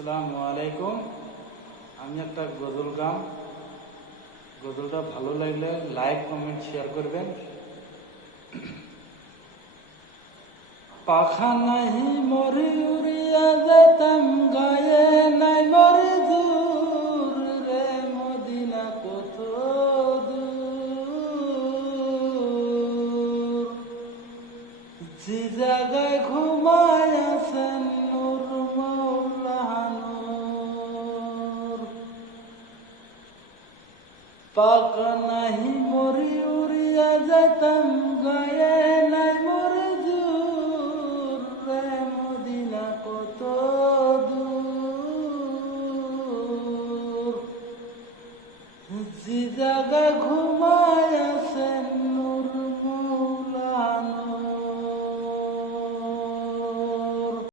আসসালামু আলাইকুম। আমি একটা গজল গান। গজলটা ভালো লাগলে লাইক কমেন্ট শেয়ার করবেন। পাখা নাহি মরি উড়িয়া যেতাম গায়ে নাই মরি দূর রে মদিনা কত দূর, যে জায়গায় ঘুমায় আছেন নূর মৌলানোর। পাখা নাহি মরি উড়িয়া যেতাম গায়ে